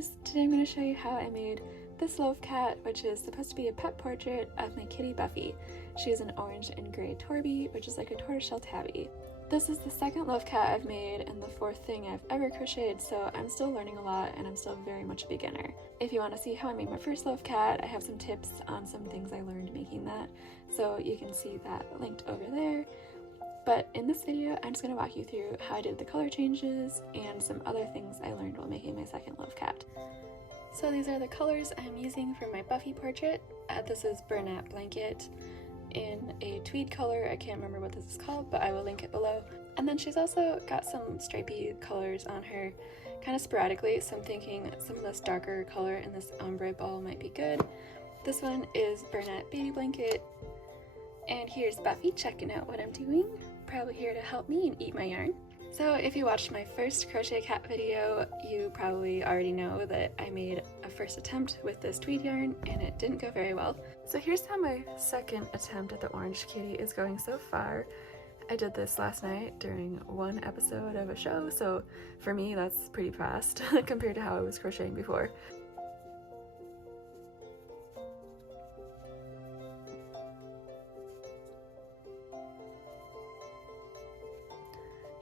guys, today I'm going to show you how I made this Loaf cat, which is supposed to be a pet portrait of my kitty Buffy. She's an orange and gray Torby, which is like a tortoiseshell tabby. This is the second Loaf cat I've made and the fourth thing I've ever crocheted, so I'm still learning a lot and I'm still very much a beginner. If you want to see how I made my first Loaf cat, I have some tips on some things I learned making that, so you can see that linked over there. But in this video, I'm just going to walk you through how I did the color changes and some other things I learned while making my second Loaf cat. So these are the colors I'm using for my Buffy portrait. This is Bernat Blanket in a tweed color. I can't remember what this is called, but I will link it below. And then she's also got some stripy colors on her kind of sporadically, so I'm thinking some of this darker color in this ombre ball might be good. This one is Bernat Baby Blanket. And here's Buffy checking out what I'm doing, probably here to help me and eat my yarn. So if you watched my first crochet cat video, you probably already know that I made a first attempt with this tweed yarn and it didn't go very well. So here's how my second attempt at the orange kitty is going so far. I did this last night during one episode of a show, so for me that's pretty fast compared to how I was crocheting before.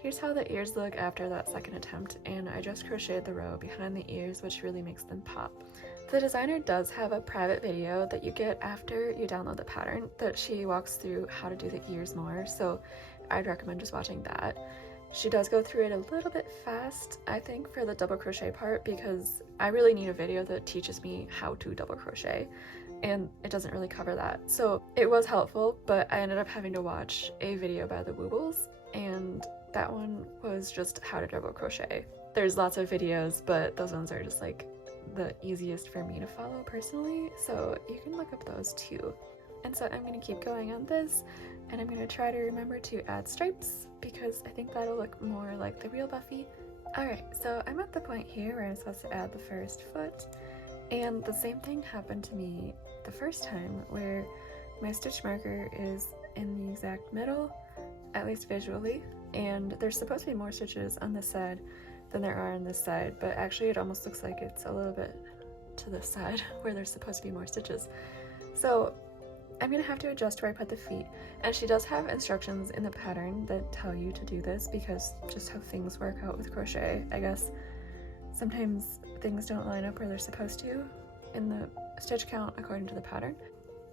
Here's how the ears look after that second attempt, and I just crocheted the row behind the ears, which really makes them pop. The designer does have a private video that you get after you download the pattern that she walks through how to do the ears more, so I'd recommend just watching that. She does go through it a little bit fast, I think, for the double crochet part, because I really need a video that teaches me how to double crochet, and it doesn't really cover that. So it was helpful, but I ended up having to watch a video by the Woobles, and that one was just how to double crochet. There's lots of videos, but those ones are just like the easiest for me to follow personally, so you can look up those too. And so I'm going to keep going on this, and I'm going to try to remember to add stripes because I think that'll look more like the real Buffy. Alright, so I'm at the point here where I'm supposed to add the first foot, and the same thing happened to me the first time where my stitch marker is in the exact middle, at least visually, and there's supposed to be more stitches on this side than there are on this side, but actually it almost looks like it's a little bit to this side where there's supposed to be more stitches. So I'm gonna have to adjust where I put the feet, and she does have instructions in the pattern that tell you to do this because just how things work out with crochet, I guess sometimes things don't line up where they're supposed to in the stitch count according to the pattern,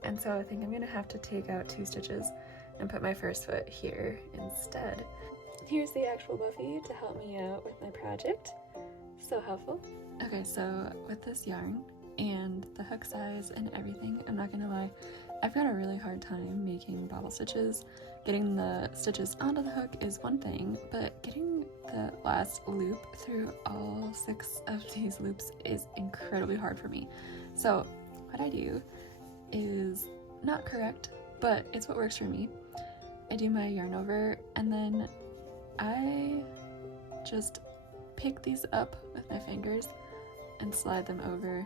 and so I think I'm gonna have to take out 2 stitches and put my first foot here instead. Here's the actual Buffy to help me out with my project. So helpful. Okay, so with this yarn and the hook size and everything, I'm not gonna lie, I've got a really hard time making bobble stitches. Getting the stitches onto the hook is one thing, but getting the last loop through all 6 of these loops is incredibly hard for me. So what I do is not correct, but it's what works for me. I do my yarn over and then I just pick these up with my fingers and slide them over.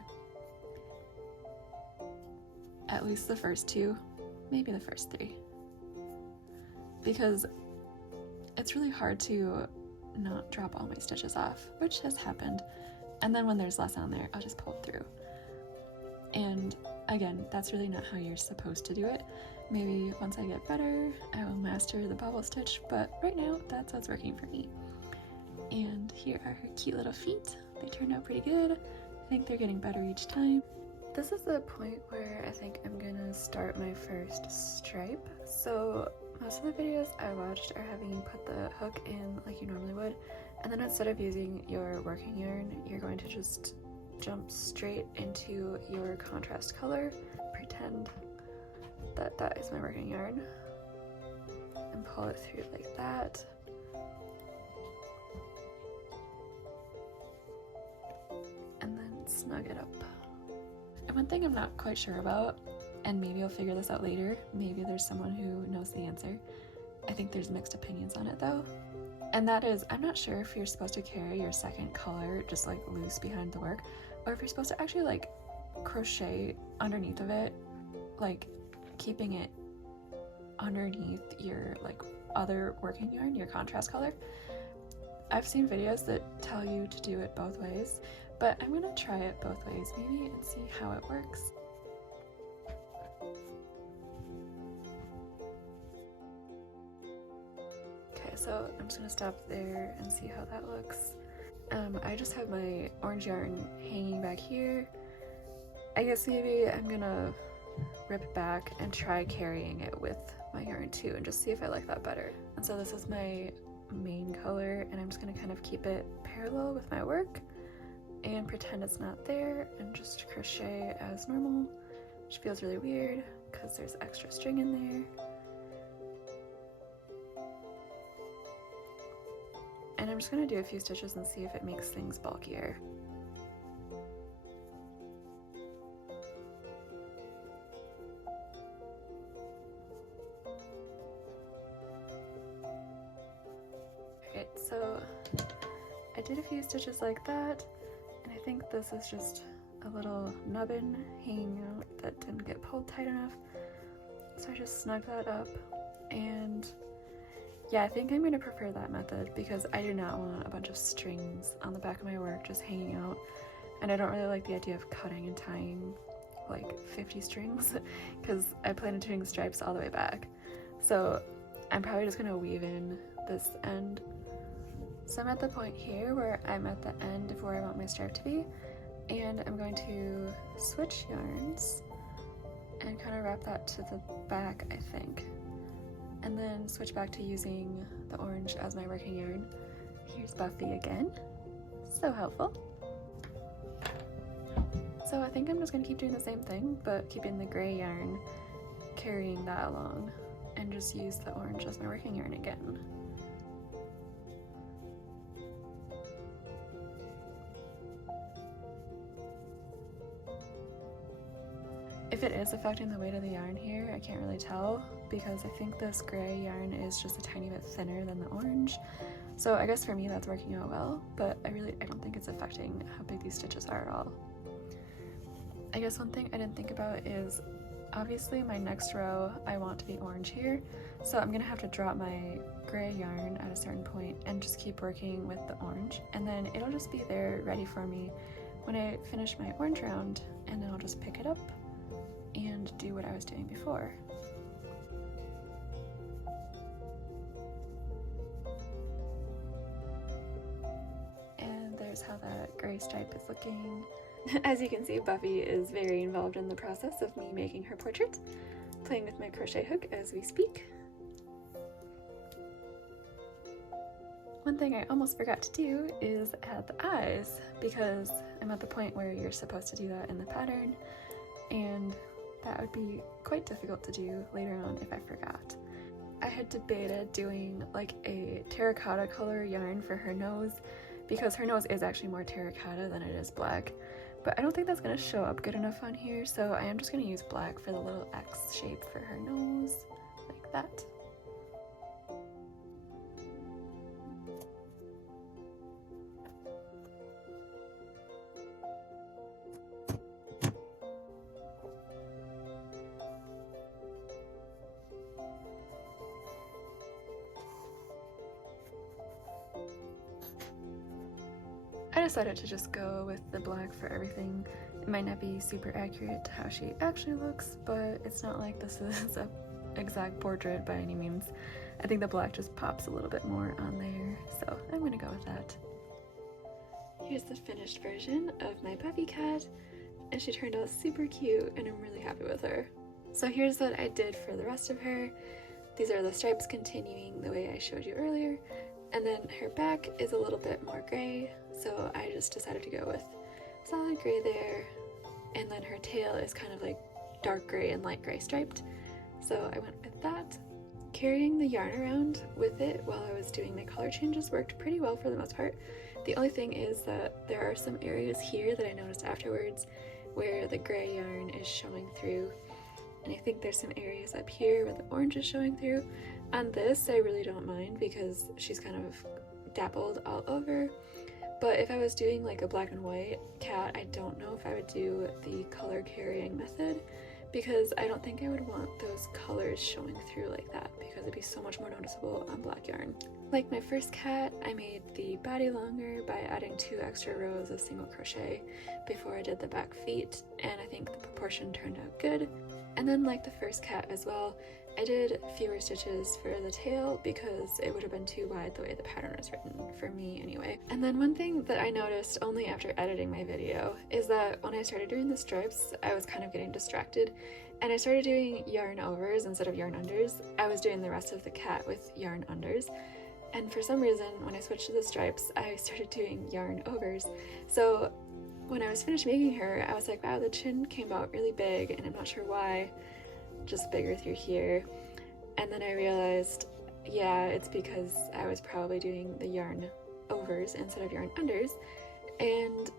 At least the first 2, maybe the first 3. Because it's really hard to not drop all my stitches off, which has happened. And then when there's less on there, I'll just pull it through. And again, that's really not how you're supposed to do it. Maybe once I get better, I will master the bobble stitch, but right now, that's what's working for me. And here are her cute little feet. They turned out pretty good. I think they're getting better each time. This is the point where I think I'm gonna start my first stripe. So most of the videos I watched are having you put the hook in like you normally would, and then instead of using your working yarn, you're going to just jump straight into your contrast color. Pretend that that is my working yarn and pull it through like that. And then snug it up. And one thing I'm not quite sure about, and maybe I'll figure this out later, maybe there's someone who knows the answer. I think there's mixed opinions on it though. And that is, I'm not sure if you're supposed to carry your second color just like loose behind the work, or if you're supposed to actually like crochet underneath of it, like keeping it underneath your like other working yarn, your contrast color. I've seen videos that tell you to do it both ways, but I'm gonna try it both ways maybe and see how it works. Okay, so I'm just gonna stop there and see how that looks. I just have my orange yarn hanging back here. I guess maybe I'm gonna rip it back and try carrying it with my yarn too and just see if I like that better. And so this is my main color, and I'm just gonna kind of keep it parallel with my work and pretend it's not there and just crochet as normal, which feels really weird because there's extra string in there. And I'm just gonna do a few stitches and see if it makes things bulkier. Alright, so I did a few stitches like that, and I think this is just a little nubbin hanging out that didn't get pulled tight enough. So I just snugged that up, and yeah, I think I'm going to prefer that method because I do not want a bunch of strings on the back of my work just hanging out, and I don't really like the idea of cutting and tying like 50 strings because I plan on doing stripes all the way back. So I'm probably just going to weave in this end. So I'm at the point here where I'm at the end of where I want my stripe to be, and I'm going to switch yarns and kind of wrap that to the back, I think, and then switch back to using the orange as my working yarn. Here's Buffy again, so helpful. So I think I'm just going to keep doing the same thing, but keeping the gray yarn, carrying that along, and just use the orange as my working yarn again. If it is affecting the weight of the yarn here, I can't really tell because I think this gray yarn is just a tiny bit thinner than the orange. So I guess for me that's working out well, but I don't think it's affecting how big these stitches are at all. I guess one thing I didn't think about is obviously my next row I want to be orange here, so I'm gonna have to drop my gray yarn at a certain point and just keep working with the orange, and then it'll just be there ready for me when I finish my orange round, and then I'll just pick it up and do what I was doing before. And there's how that gray stripe is looking. As you can see, Buffy is very involved in the process of me making her portrait, playing with my crochet hook as we speak. One thing I almost forgot to do is add the eyes, because I'm at the point where you're supposed to do that in the pattern, and that would be quite difficult to do later on if I forgot. I had debated doing like a terracotta color yarn for her nose because her nose is actually more terracotta than it is black, but I don't think that's going to show up good enough on here, so I am just going to use black for the little X shape for her nose, like that. I decided to just go with the black for everything. It might not be super accurate to how she actually looks, but it's not like this is an exact portrait by any means. I think the black just pops a little bit more on there, so I'm gonna go with that. Here's the finished version of my Buffy cat, and she turned out super cute, and I'm really happy with her. So here's what I did for the rest of her. These are the stripes continuing the way I showed you earlier, and then her back is a little bit more gray, so I just decided to go with solid gray there, and then her tail is kind of like dark gray and light gray striped, so I went with that. Carrying the yarn around with it while I was doing my color changes worked pretty well for the most part. The only thing is that there are some areas here that I noticed afterwards where the gray yarn is showing through, and I think there's some areas up here where the orange is showing through. On this I really don't mind because she's kind of dappled all over, but if I was doing like a black and white cat, I don't know if I would do the color carrying method because I don't think I would want those colors showing through like that because it'd be so much more noticeable on black yarn. Like my first cat, I made the body longer by adding 2 extra rows of single crochet before I did the back feet, and I think the proportion turned out good. And then like the first cat as well, I did fewer stitches for the tail because it would have been too wide the way the pattern is written, for me anyway. And then one thing that I noticed only after editing my video is that when I started doing the stripes, I was kind of getting distracted, and I started doing yarn overs instead of yarn unders. I was doing the rest of the cat with yarn unders, and for some reason when I switched to the stripes, I started doing yarn overs. So when I was finished making her, I was like, wow, the chin came out really big, and I'm not sure why, just bigger through here. And then I realized, yeah, it's because I was probably doing the yarn overs instead of yarn unders, and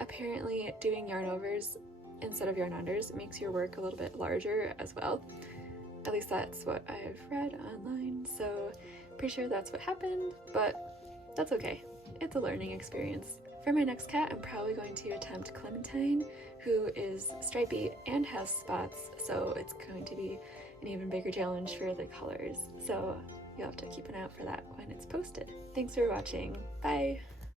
apparently doing yarn overs instead of yarn unders makes your work a little bit larger as well. At least that's what I've read online, so pretty sure that's what happened, but that's okay. It's a learning experience. For my next cat, I'm probably going to attempt Clementine, who is stripy and has spots, so it's going to be an even bigger challenge for the colors. So you'll have to keep an eye out for that when it's posted. Thanks for watching. Bye!